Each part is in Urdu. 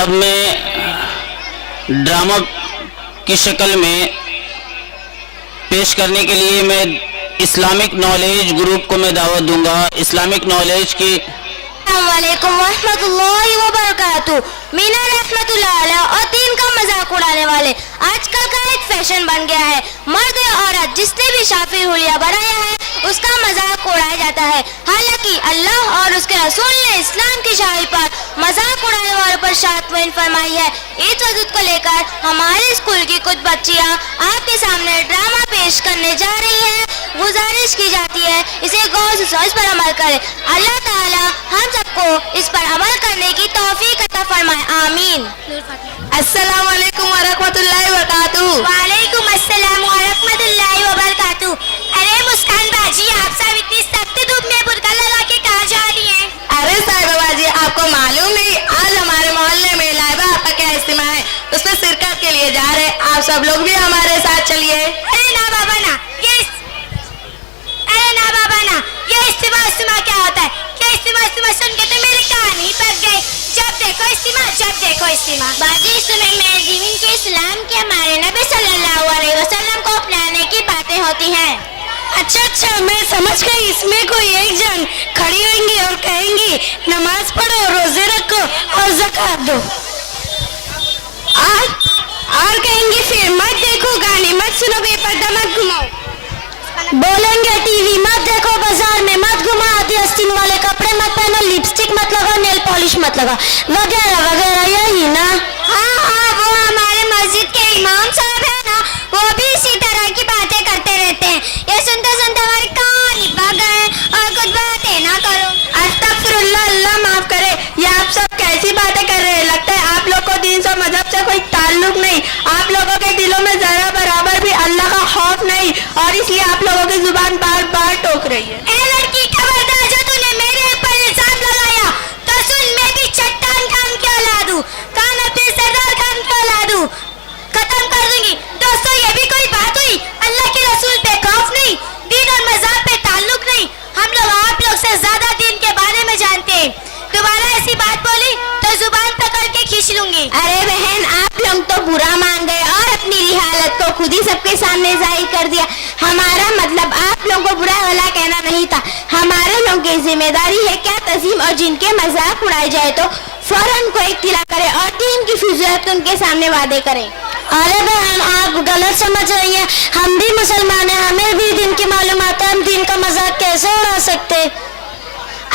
اب میں ڈرامہ کی شکل میں پیش کرنے کے لیے میں اسلامک نالج گروپ کو میں دعوت دوں گا. اسلامک نالج کی السلام علیکم ورحمۃ اللہ وبرکاتہ. مینا رحمت اللہ علیہ اور دین کا مذاق اڑانے والے آج کل کا ایک فیشن بن گیا ہے. مرد یا عورت جس نے بھی شافی حلیہ بنایا ہے اس کا مذاق اڑایا جاتا ہے. حالانکہ اللہ اور اس کے رسول نے اسلام کی شاعری پر مذاق اڑانے والوں پر شاتوین فرمائی ہے. عید وجود کو لے کر ہمارے اسکول کی کچھ بچیاں آپ کے سامنے ڈرامہ پیش کرنے جا رہی ہیں. گزارش کی جاتی ہے اسے غور سے سوچ پر عمل کرے. اللہ تعالی ہم سب کو اس پر عمل کرنے کی توفیق عطا فرمائے. آمین. السلام علیکم ورحمۃ اللہ وبرکاتہ. وعلیکم السلام ورحمۃ اللہ وبرکاتہ. ارے مسکان باجی آپ سب اتنی سخت دھوپ میں برقع لگا کے کہاں جا رہی ہیں؟ ارے صاحبہ باجی آپ کو معلوم نہیں آج ہمارے محلے میں لائبہ آپا کا اجتماع ہے, اس میں شرکت کے لیے جا رہے. آپ سب لوگ بھی ہمارے ساتھ چلیے. ارے نا بابا نا یہ اجتماع کیا ہوتا ہے؟ کیا اجتماع سن کے تو میری کہانی پک گئی. جب دیکھو اجتماع. باجی اس میں دین کے اسلام کے ہمارے نبی صلی اللہ علیہ وسلم کو اپنانے کی باتیں ہوتی ہیں. اچھا میں سمجھ گئی. اس میں کوئی ایک جن کھڑی ہوئیں گی اور کہیں گی نماز پڑھو, روزے رکھو اور زکات دو, اور کہیں گی پھر مت دیکھو گانے, مت سنو, بے پردہ مت گھماؤ. بولیں گے ٹی وی مت دیکھو, بازار میں مت گھما, آدھی آستین والے کپڑے مت پہنو, لپسٹک مت لگاؤ, نیل پالش مت لگا, وغیرہ وغیرہ. یہی نا؟ ہاں وہ ہمارے مسجد کے امام صاحب ہیں نا, وہ بھی اسی طرح کی باتیں کرتے رہتے ہیں. یہ سنتے سنتے ہماری کہانی پک گئے. اور کچھ باتیں نہ کرو. استغفراللہ, اللہ معاف کرے. یہ آپ سب کیسی باتیں کر رہے ہیں؟ لگتا ہے آپ لوگ کو دین سے مذہب سے کوئی تعلق نہیں. آپ لوگوں کے دلوں میں ذرا برابر بھی اللہ کا خوف نہیں, اور اس لیے آپ لوگوں کی زبان بار بار ٹوک رہی ہے. اے لڑکی خبردار, جو تو نے میرے اوپر الزام لگایا تو سن, میں بھی چٹان خان کی اولاد ہوں, کان اپنے سردار خان کی اولاد ہوں, ختم کر دوں گی. دوستو یہ بھی کوئی بات ہوئی؟ اللہ کے رسول پہ خوف نہیں, دین اور مذہب پہ تعلق نہیں. ہم لوگ آپ لوگ سے زیادہ دین کے بارے میں جانتے ہیں. دوبارہ ایسی بات بولی تو زبان پکڑ کے کھینچ لوں گی. ارے بہن آپ لوگ تو برا مان گئے اور اپنی حالت کو خود ہی سب کے سامنے ظاہر کر دیا. ہمارا مطلب آپ لوگوں کو برا بھلا کہنا نہیں تھا. ہمارے لوگوں کی ذمہ داری ہے کیا تزیم اور جن کے مذاق اڑائے جائے تو فوراً کو اطلاع کرے اور دین کی فضیلت ان کے سامنے وعدے کریں. ارے بہن آپ غلط سمجھ رہی ہیں, ہم بھی مسلمان ہیں, ہمیں بھی دین کی معلومات ہے, ہم دین کا مذاق کیسے اڑا سکتے؟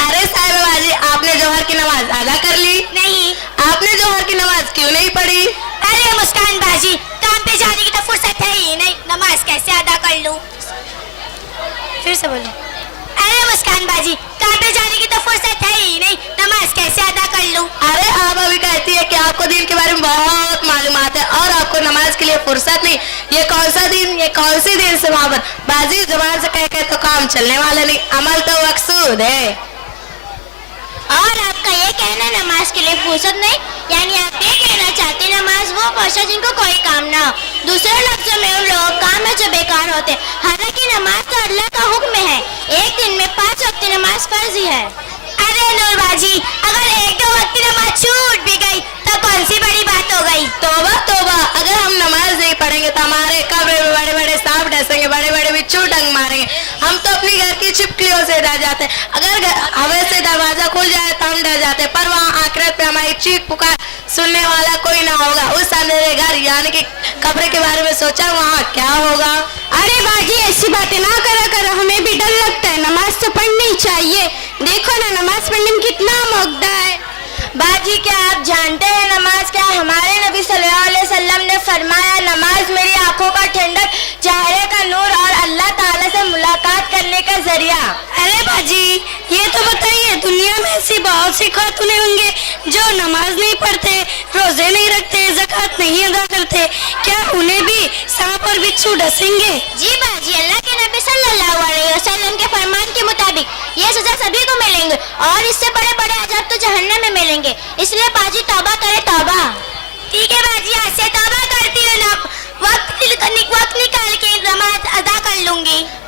ارے صاحبہ باجی آپ نے جوہر کی نماز ادا کر لی؟ نہیں. آپ نے جوہر کی نماز کیوں نہیں پڑھی؟ ارے مسکان باجی کام پہ جانے کی تو فرصت ہے ہی نہیں, نماز کیسے ادا کر لوں؟ پھر سے بولو. ارے مسکان باجی کام پہ جانے کی تو فرصت ہے ہی نہیں, نماز کیسے ادا کر لوں؟ ارے آپ ابھی کہتی ہے کہ آپ کو دین کے بارے میں بہت معلومات ہے اور آپ کو نماز کے لیے فرصت نہیں. یہ کون سا دین, یہ کون سی دین سے محبت؟ باجی زبان سے کہہ تو کام چلنے والا نہیں, عمل تو مقصود ہے. اور آپ کا یہ کہنا نماز کے لیے فرصت نہیں, یعنی آپ یہ کہنا چاہتے نماز وہ فرصت جن کو کوئی کام نہ ہو. دوسرے لفظوں میں ان لوگوں کام ہے جو بیکار ہوتے. حالانکہ نماز تو اللہ کا حکم ہے, ایک دن میں 5 وقت نماز فرض ہی ہے. ارے نور باجی اگر 1-2 وقت نماز چھوٹ بھی گئی تو کون سی بڑی بات ہو گئی؟ توبہ توبہ, اگر ہم نماز نہیں پڑھیں گے تو ہمارے قبر میں بڑے بڑے سانپ ڈسیں گے, بڑے بڑے بچھو ڈنگ ماریں گے. ہم تو اپنی گھر کی چھپکلیوں سے ڈر جاتے ہیں, اگر ہوا سے دروازہ کھل جائے تو ہم ڈر جاتے ہیں, پر وہاں آخرت پہ ہماری چیخ پکار سننے والا کوئی نہ ہوگا. اس اندھیرے گھر یعنی کہ قبر کے بارے میں سوچا وہاں کیا ہوگا؟ ارے باجی ایسی باتیں نہ کرا کرو, ہمیں بھی ڈر لگتا ہے, نماز تو پڑھنی چاہیے. دیکھو نا نماز پڑھنے میں کتنا موقع ہے. باجی کیا آپ جانتے ہیں نماز کیا؟ ہمارے نبی صلی اللہ علیہ وسلم نے فرمایا نماز میری آنکھوں کا ٹھنڈک, چہرے کا نور اور اللہ تعالیٰ سے ملاقات کرنے کا ذریعہ. ارے باجی یہ تو بتائیے, دنیا میں ایسی بہت سی خاتونیں ہوں گے جو نماز نہیں پڑھتے, روزے نہیں رکھتے, زکات نہیں ادا کرتے, کیا انہیں بھی سانپ اور بچھو ڈسیں گے؟ جی باجی اللہ کے نبی صلی اللہ علیہ وسلم کے فرمان کے مطابق یہ سزا سبھی کو ملیں گے, اور اس سے بڑے بڑے عذاب تو جہنم میں ملیں گے. اس لیے باجی توبہ کرے, توبہ. ٹھیک ہے باجی آج سے توبہ کرتی ہوں, نا وقت نکال کے نماز ادا کر لوں گی.